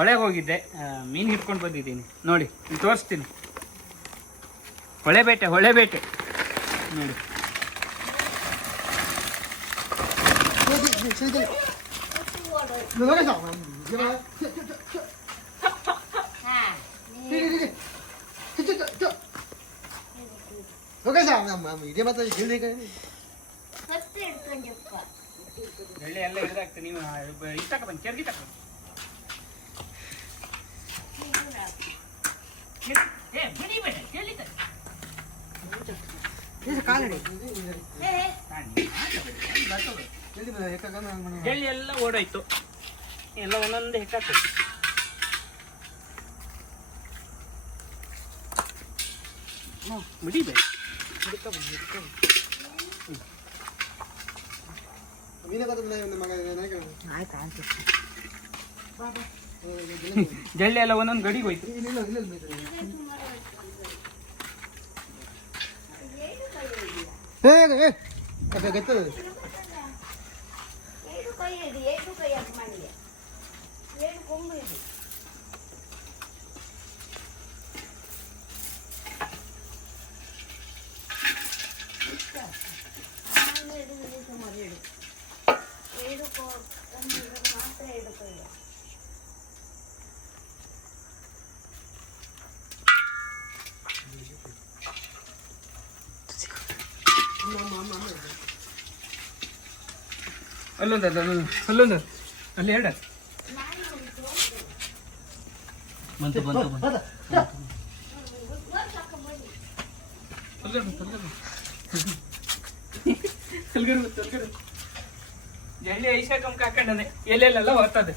ಹೊಳೆಗೆ ಹೋಗಿದ್ದೆ. ಮೀನು ಹಿಡ್ಕೊಂಡು ಬಂದಿದ್ದೀನಿ. ನೋಡಿ ತೋರಿಸ್ತೀನಿ. ಹೊಳೆ ಬೇಟೆ ಹೊಳೆ ಬೇಟೆ ನೋಡಿ ಎಲ್ಲ ಇದಾಗ್ತದೆ ನೀವು ಇಷ್ಟ ಬಂದು ಕೆರ್ಗಿ ತಕ್ಕ ಜಲ್ಲಿ ಎಲ್ಲ ಓಡೋಯ್ತು ಎಲ್ಲ ಒಂದೊಂದು ಹೆಕ್ಕಾಕು ನನಗೆ ಆಯ್ತು ಆಯ್ತು ಜಲ್ಲಿ ಎಲ್ಲ ಒಂದೊಂದು ಗಡಿಗೆ ಹೋಯ್ತು ಇಲ್ಲ ಇಲ್ಲ ಇಲ್ಲ ಇಲ್ಲ ಏ ಏ ಅದೇ ಗೊತ್ತದ ಏಳು ಕೈ ಹಿಡಿ ಏಳು ಕೈ ಹಾಕಿ ಮಾಡಿದೆ ಏಳು ಕೊಂಬು ಹಿಡಿ ಆಮೇಲೆ ಹಿಡಿದು ಇದು ಸುಮಾರು ಹಿಡು ಏಳು ಕೊ ಕೊಂಬು ಹಿಡಿದ್ರೆ ಮಾತ್ರ ಏಳು ಕೈ ಅಲ್ಲೊಂದು ಅಲ್ಲೊಂದು ಅಲ್ಲಿ ಎರಡ ಬಂತು ಬಂತು ಬಂತು ಕಂಕ ಹಾಕೊಂಡನೆ ಎಲ್ಲೆಲ್ಲೆಲ್ಲ ಹೋಗ್ತದೆ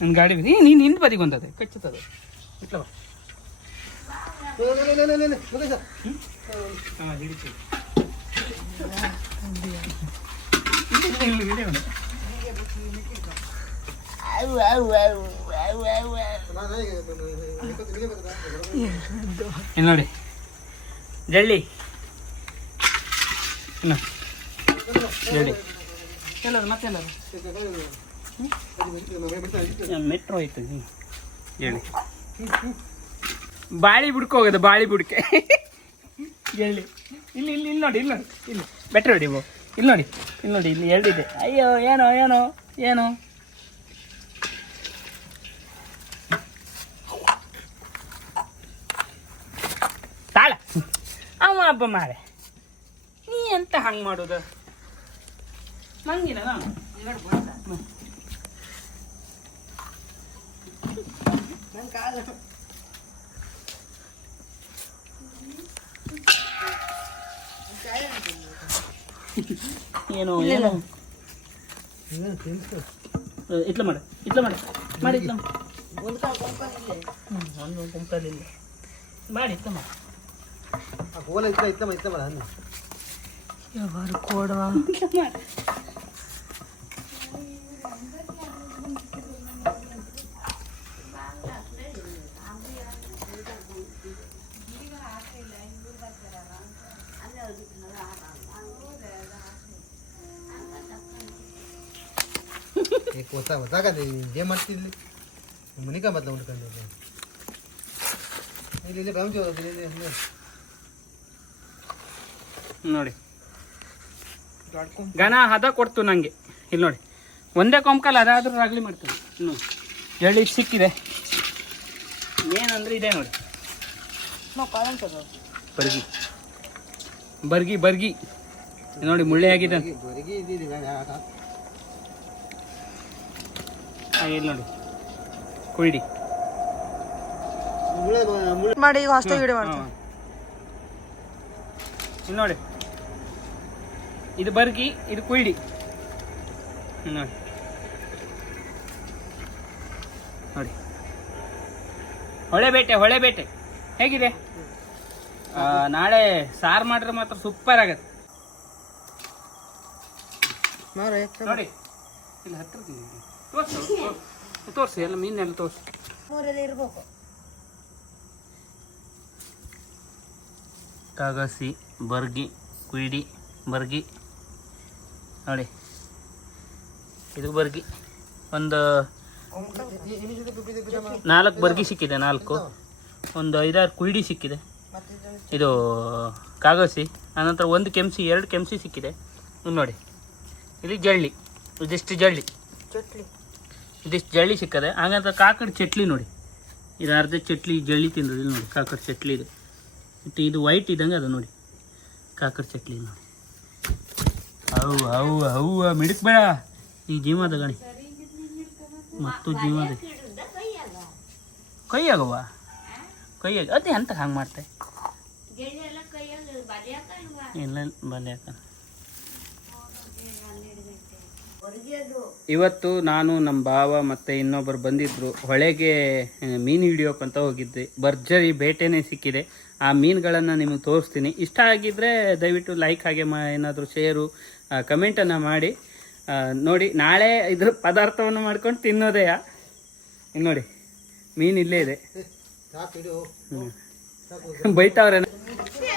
ನನ್ನ ಗಾಡಿ ನೀನು ಹಿಂದೆ ಬದಿಗೆ ಬಂದದೆ ಕಚ್ಚುತ್ತದೆ ನೋಡಿ. ಜಳ್ಳಿ. ಇನ್ನು. ಜಳ್ಳಿ. ಎಲ್ಲದು ಮತ್ತೆಲ್ಲದು ಮೆಟ್ರೋ ಆಯ್ತು ಹೇಳಿ ಬಾಳಿ ಬುಡ್ಕ ಹೋಗೋದು, ಬಾಳಿ ಬುಡ್ಕೆ. ಹೇಳಿ ಇಲ್ಲಿ ಇಲ್ಲಿ ಇಲ್ಲಿ ನೋಡಿ ಇಲ್ಲಿ ನೋಡಿ, ಇಲ್ಲಿ. ಬೆಟ್ರ್ ನೋಡಿ ಇಲ್ಲಿ ನೋಡಿ ಇಲ್ಲಿ ನೋಡಿ, ಇಲ್ಲಿ ಎರಡಿದೆ ಅಯ್ಯೋ, ಏನೋ ಏನೋ ಏನೋ. ತಾಳ. ಅವ ಹಬ್ಬ ಮಾರೆ. ನೀ ಎಂತ ಹಂಗೆ ಮಾಡೋದು? ಮಂಗಿನ ನಾನು ನನ್ನ ಕಾಲು ಏನೋ ಏನೋ. ಇಟ್ಲ ಮಾಡ ಇಟ್ಲ ಮಾಡ. ಮಾಡಿ ಇಟ್ಲ. ಒಂದು ಇಲ್ಲ. ಮಾಡಿ ಇಟ್ಲ ಮಾಡ. ಆ ಕೋಲ ಇತ್ತ ಇತ್ತ ಇತ್ತ ಮಾಡ ಕೊಡುವ. ಏ ಹೊಸ ಗೊತ್ತಾಗ ಇದೇ ಮಾಡ್ತಿದ್ಲಿ. ಮನಿಕ ಬದ್ಲ ಉಂಡ್ಕೊಂಡು ಇಲ್ಲಿ ಇಲ್ಲಿ ನೋಡಿ. ಘನ ಹದ ಕೊಡ್ತು ನನಗೆ ಇಲ್ಲಿ ನೋಡಿ. ಒಂದೇ ಕೊಂಕಲ್ ಅದಾದ್ರೂ ರಾಗ್ಲಿ ಮಾಡ್ತೀನಿ. ಇನ್ನು ಎಳ್ಳಿ ಸಿಕ್ಕಿದೆ. ಏನಂದ್ರೆ ಇದೆ ನೋಡಿ. ಬರ್ಗಿ. ಬರ್ಗಿ ಬರ್ಗಿ. ನೋಡಿ ಮುಳ್ಳೆ ಆಗಿದೆ. ಇಲ್ಲಿ ನೋಡಿ. ಕುಯ್ಡಿ. ಮಾಡಿ ಈಗ ಹೊಸ್ತಾಗಿ ವಿಡಿಯೋ ಮಾಡ್ತೀನಿ. ಇಲ್ಲಿ ನೋಡಿ. ಇದು ಬರ್ಗಿ ಇದು ಕುಯ್ಡಿ. ನೋಡಿ. ನೋಡಿ. ಹೊಳೆ ಬೇಟೆ ಹೊಳೆ ಬೇಟೆ ಹೇಗಿದೆ? ಆ, ನಾಳೆ ಸಾರು ಮಾಡಿದ್ರೆ ಮಾತ್ರ ಸೂಪರ್ ಆಗತ್ತೆ. ನೋಡಿ. ಇಲ್ಲಿ ಹತ್ರ ತೋರಿಸು ತೋರಿಸಿ. ಎಲ್ಲ ಮೀನೆಲ್ಲ ತೋರಿಸು. ಮೂರಲ್ಲಿ ಇರಬೇಕು. ಕಾಗಸಿ ಬರ್ಗಿ ಕುಯ್ಡಿ ಬರ್ಗಿ. ನೋಡಿ. ಇದು ಬರ್ಗಿ. ಒಂದು ನಾಲ್ಕು ಬರ್ಗಿ ಸಿಕ್ಕಿದೆ ನಾಲ್ಕು. ಒಂದು ಐದಾರು ಕುಯ್ಡಿ ಸಿಕ್ಕಿದೆ. ಇದು ಕಾಗಸಿ ಆನಂತರ ಒಂದು ಕೆಮ್ಸಿ ಎರಡು ಕೆಮ್ಸಿ ಸಿಕ್ಕಿದೆ. ನೋಡಿ. ಇಲ್ಲಿ ಜಳ್ಳಿ. ಇದಿಷ್ಟು ಜಳ್ಳಿ? ಚಟ್ಲಿ. ಇದಿಷ್ಟು ಜಳ್ಳಿ ಸಿಕ್ಕದೆ? ಹಾಗಂತ ಕಾಕಡ ಚಟ್ಲಿ ನೋಡಿ. ಇದು ಅರ್ಧ ಚಟ್ಲಿ ಜಳ್ಳಿ ತಿಂದದ್ದು ಇಲ್ಲಿ ನೋಡಿ ಕಾಕಡ ಚಟ್ಲಿ ಇದೆ. ಮತ್ತು ಇದು ವೈಟ್ ಇದ್ದಂಗೆ ಅದು ನೋಡಿ ಕಾಕಡ ಚಟ್ಲಿ ನೋಡಿ. ಅವು ಅವು ಅವು ಮಿಡಕ್ಬೇಡ ಈ ಜೀವದ ಗಣಿ. ಮತ್ತು ಜೀವದ ಕೈ ಆಗವ ಕೈ ಆಗ ಅದೇ ಅಂತ ಹಂಗೆ ಮಾಡ್ತೆ? ಇಲ್ಲ ಬಲ್ಲೆ ಯಾಕ ಇವತ್ತು ನಾನು ನಮ್ಮ ಭಾವ ಮತ್ತು ಇನ್ನೊಬ್ಬರು ಬಂದಿದ್ದರು ಹೊಳೆಗೆ ಮೀನು ಹಿಡಿಯೋಕ್ಕಂತ ಹೋಗಿದ್ದೆ ಭರ್ಜರಿ ಬೇಟೆನೇ ಸಿಕ್ಕಿದೆ. ಆ ಮೀನುಗಳನ್ನು ನಿಮಗೆ ತೋರಿಸ್ತೀನಿ. ಇಷ್ಟ ಆಗಿದ್ದರೆ ದಯವಿಟ್ಟು ಲೈಕ್ ಹಾಗೆ ಮಾ ಏನಾದರೂ ಶೇರು ಕಮೆಂಟನ್ನು ಮಾಡಿ. ನೋಡಿ ನಾಳೆ ಇದ್ರ ಪದಾರ್ಥವನ್ನು ಮಾಡ್ಕೊಂಡು ತಿನ್ನೋದೆಯಾ ಇಲ್ಲಿ ನೋಡಿ ಮೀನು ಇಲ್ಲೇ ಇದೆ. ಬೈತಾವ್ರೆ.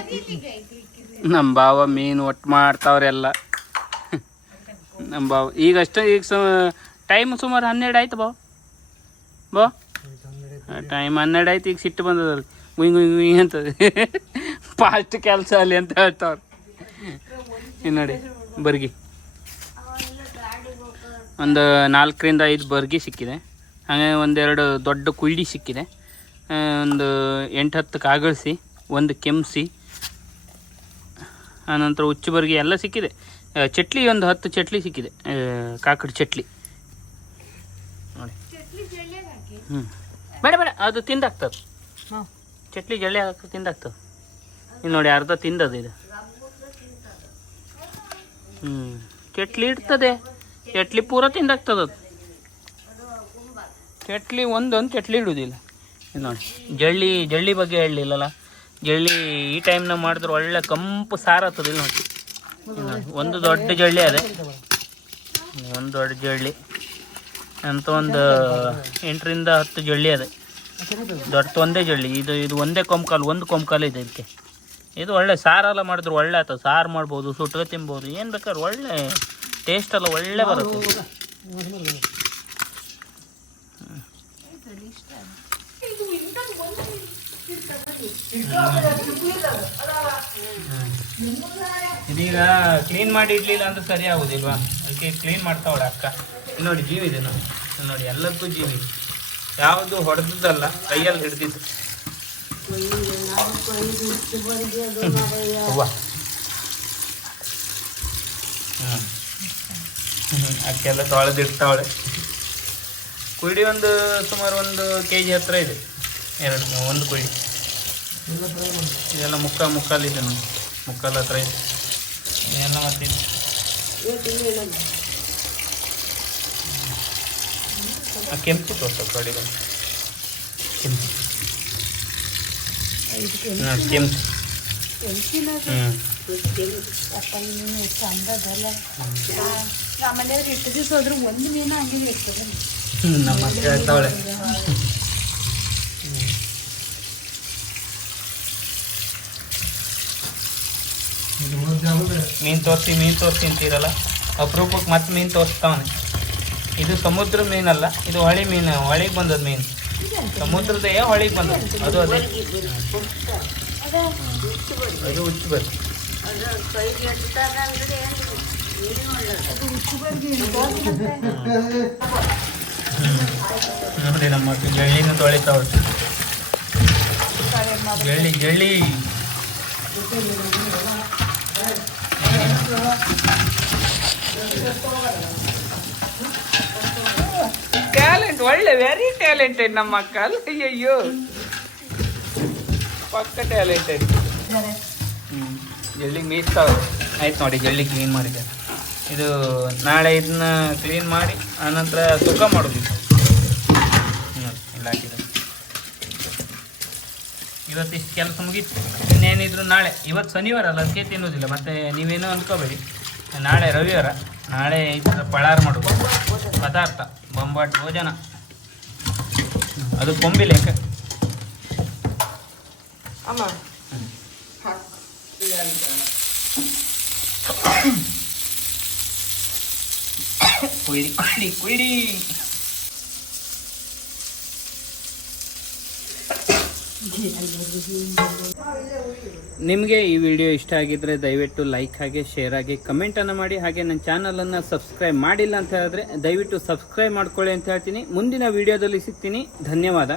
ನಮ್ಮ ಭಾವ ಮೀನು ಒಟ್ಟು ಮಾಡ್ತಾವ್ರೆಲ್ಲ ನಮ್ಮ ಈಗ ಅಷ್ಟೇ, ಈಗ ಸು ಟೈಮ್ ಸುಮಾರು ಹನ್ನೆರಡು ಆಯ್ತು ಬಾವ. ಬಾ ಟೈಮ್ ಹನ್ನೆರಡು ಆಯ್ತು, ಈಗ ಸಿಟ್ಟು ಬಂದದಲ್ಲಿ ಗುಯ್ ಗುಯ್ ಗುಯ್ ಅಂತ. ಫಾಸ್ಟ್ ಕೆಲಸ ಅಲ್ಲಿ ಅಂತ ಹೇಳ್ತಾವ್ರು. ಇನ್ನು ನೋಡಿ, ಬರ್ಗಿ. ಒಂದು ನಾಲ್ಕರಿಂದ ಐದು ಬರ್ಗಿ ಸಿಕ್ಕಿದೆ. ಹಾಗೆ ಒಂದೆರಡು ದೊಡ್ಡ ಕುಳ್ಳಿ ಸಿಕ್ಕಿದೆ. ಒಂದು ಎಂಟು, ಹತ್ತು ಕಾಗಳಿಸಿ, ಒಂದು ಕೆಮ್ಸಿ ಆನಂತರ ಹುಚ್ಚು ಬರ್ಗಿ ಎಲ್ಲ ಸಿಕ್ಕಿದೆ. ಚಟ್ಲಿ ಒಂದು ಹತ್ತು ಚಟ್ಲಿ ಸಿಕ್ಕಿದೆ. ಕಾಕಡ ಚಟ್ಲಿ. ನೋಡಿ. ಹ್ಞೂ ಬೇಡ ಬೇಡ. ಅದು ತಿಂದಾಗ್ತದೆ. ಚಟ್ಲಿ ಜಳ್ಳಿ ಹಾಕಿ ತಿಂದಾಗ್ತದೆ. ಇಲ್ಲಿ ನೋಡಿ ಅರ್ಧ ತಿಂದದು ಇದು. ಹ್ಞೂ ಚಟ್ಲಿ ಇಡ್ತದೆ ಚಟ್ಲಿ ಪೂರ ತಿಂದಾಗ್ತದೆ ಅದು. ಚಟ್ಲಿ ಒಂದೊಂದು ಚಟ್ಲಿ ಇಡುವುದಿಲ್ಲ. ಇಲ್ಲಿ ನೋಡಿ. ಜಳ್ಳಿ ಜಳ್ಳಿ ಬಗ್ಗೆ ಹೇಳಲಿಲ್ಲಲ್ಲ. ಜಳ್ಳಿ ಈ ಟೈಮ್ನಾಗ ಮಾಡಿದ್ರೆ ಒಳ್ಳೆ ಕಂಪು ಸಾರು ಆಗ್ತದೆ ಇಲ್ಲಿ ನೋಡಿ. ಒಂದು ದೊಡ್ಡ ಜಳ್ಳಿ ಅದೇ. ಒಂದು ದೊಡ್ಡ ಜಳ್ಳಿ. ಅಂತ ಒಂದು ಎಂಟರಿಂದ ಹತ್ತು ಜಳ್ಳಿ ಅದೇ. ದೊಡ್ಡ ಒಂದೇ ಜಳ್ಳಿ. ಇದು ಇದು ಒಂದೇ ಕೊಂಬಕಾಲು, ಒಂದು ಕೊಂಬಕಾಲು ಇದೆ ಇದಕ್ಕೆ. ಇದು ಒಳ್ಳೆ ಸಾರೆಲ್ಲ ಮಾಡಿದ್ರೆ, ಒಳ್ಳೆ ಆಗ್ತದೆ ಸಾರು ಮಾಡ್ಬೋದು, ಸುಟ್ಕ ತಿನ್ಬೋದು. ಏನು ಬೇಕಾದ್ರೆ ಒಳ್ಳೆ ಟೇಸ್ಟ್ ಎಲ್ಲ ಒಳ್ಳೆ ಬರುತ್ತೆ. ಇದೀಗ ಕ್ಲೀನ್ ಮಾಡಿ ಇಡ್ಲಿಲ್ಲ ಅಂದ್ರೆ ಸರಿ ಆಗುದಿಲ್ವಾ? ಅದಕ್ಕೆ ಕ್ಲೀನ್ ಮಾಡ್ತಾವಳೆ ಅಕ್ಕ. ನೋಡಿ ಜೀವ ಇದೆ ನೋಡಿ. ನೋಡಿ ಎಲ್ಲಕ್ಕೂ ಜೀವಿ ಯಾವುದು ಹೊಡೆದಲ್ಲ ಕೈಯಲ್ಲಿ ಹಿಡ್ದಿದ್ದು. ಅಕ್ಕೆಲ್ಲ ತೊಳೆದಿಡ್ತಾವಳೆ. ಕುಡಿ ಒಂದು ಸುಮಾರು ಒಂದು ಕೆ ಜಿ ಹತ್ರ ಇದೆ. ಎರಡು ಒಂದು ಕುಯ್ಡಿ ಇದೆಲ್ಲ ಮುಕ್ಕ ಮುಕ್ಕಾಲಿದೆ ನೋಡಿ. ಮುಕ್ಕಾಲ ಹತ್ರ ಇದೆ. ಇದೆಲ್ಲ ಮತ್ತೆ ಆ ಕೆಂಪು ತೋರ್ಸ ಕಡಿ ಕೆಂಪು. ಹಾಂ ಕೆಂಪು. ಹ್ಞೂ ಮನೆಯವ್ರು ಇಟ್ಟು ದಿವಸ ಹೋದ್ರು ಒಂದು ಮೀನು ಹಂಗೆ ಇರ್ತದೆ. ನಮ್ಮ ಮೀನು ತೋರಿಸಿ ಮೀನು ತೋರಿಸಿ ಅಂತೀರಲ್ಲ? ಅಪರೂಪಕ್ಕೆ ಮತ್ತೆ ಮೀನು ತೋರಿಸ್ತಾವನೆ. ಇದು ಸಮುದ್ರ ಮೀನಲ್ಲ ಇದು ಹೊಳಿ ಮೀನು ಹೊಳಿಗೆ ಬಂದದ ಮೀನು. ಸಮುದ್ರದೇ ಹೊಳಿಗೆ ಬಂದದ್ದು ಅದು ಅದೇ. ಅದು ಹುಚ್ಚು ಬರ್ರಿ. ನೋಡಿ ನಮ್ಮ ಮಕ್ಳು ಜಳ್ಳಿನೂ ಗೆಳ್ಳಿ ಜಳ್ಳಿ ಟ್ಯಾಲೆಂಟ್ ಒಳ್ಳೆ ವೆರಿ ಟ್ಯಾಲೆಂಟೆಡ್ ನಮ್ಮ ಅಕ್ಕ ಅಯ್ಯಯ್ಯೋ. ಪಕ್ಕ ಟ್ಯಾಲೆಂಟೆಡ್ ಹ್ಞೂ ಮೀಸ್ ಆಯ್ತು ನೋಡಿ ಜಳ್ಳಿ ಕ್ಲೀನ್ ಮಾಡಿದೆ. ಇದು ನಾಳೆ ಇದನ್ನ ಕ್ಲೀನ್ ಮಾಡಿ, ಆನಂತರ ಸುಕ್ಕ ಮಾಡೋದು. ನೋಡಿ ಇಲ್ಲ ಹಾಕಿದೆ ಇವತ್ತು ಇಷ್ಟು ಕೆಲಸ ಮುಗೀತು. ಇನ್ನೇನಿದ್ರು ನಾಳೆ ಇವತ್ತು ಶನಿವಾರ ಅಲ್ಲ ಅದಕ್ಕೆ ತಿನ್ನೋದಿಲ್ಲ. ಮತ್ತೆ ನೀವೇನೋ ಅನ್ಕೋಬೇಡಿ. ನಾಳೆ ರವಿವಾರ ನಾಳೆ ಈ ಥರ ಪಳಾರ ಮಾಡೋದು ಪದಾರ್ಥ ಬೊಂಬಾಟ್ ಭೋಜನ. ಅದು ಕೊಂಬಿ ಯಾಕೆ ಅಮ್ಮ. ಕುಯ್ಡಿ ಕುಯ್ಡಿ ಕುಯ್ಡಿ. ನಿಮಗೆ ಈ ವಿಡಿಯೋ ಇಷ್ಟ ಆಗಿದ್ರೆ ದಯವಿಟ್ಟು ಲೈಕ್ ಹಾಗೆ, ಶೇರ್ ಆಗಿ ಕಮೆಂಟನ್ನು ಮಾಡಿ. ಹಾಗೆ ನನ್ನ ಚಾನಲನ್ನು ಸಬ್ಸ್ಕ್ರೈಬ್ ಮಾಡಿಲ್ಲ ಅಂತ ಹೇಳಿದ್ರೆ ದಯವಿಟ್ಟು ಸಬ್ಸ್ಕ್ರೈಬ್ ಮಾಡ್ಕೊಳ್ಳಿ ಅಂತ ಹೇಳ್ತೀನಿ. ಮುಂದಿನ ವಿಡಿಯೋದಲ್ಲಿ ಸಿಗ್ತೀನಿ. ಧನ್ಯವಾದ.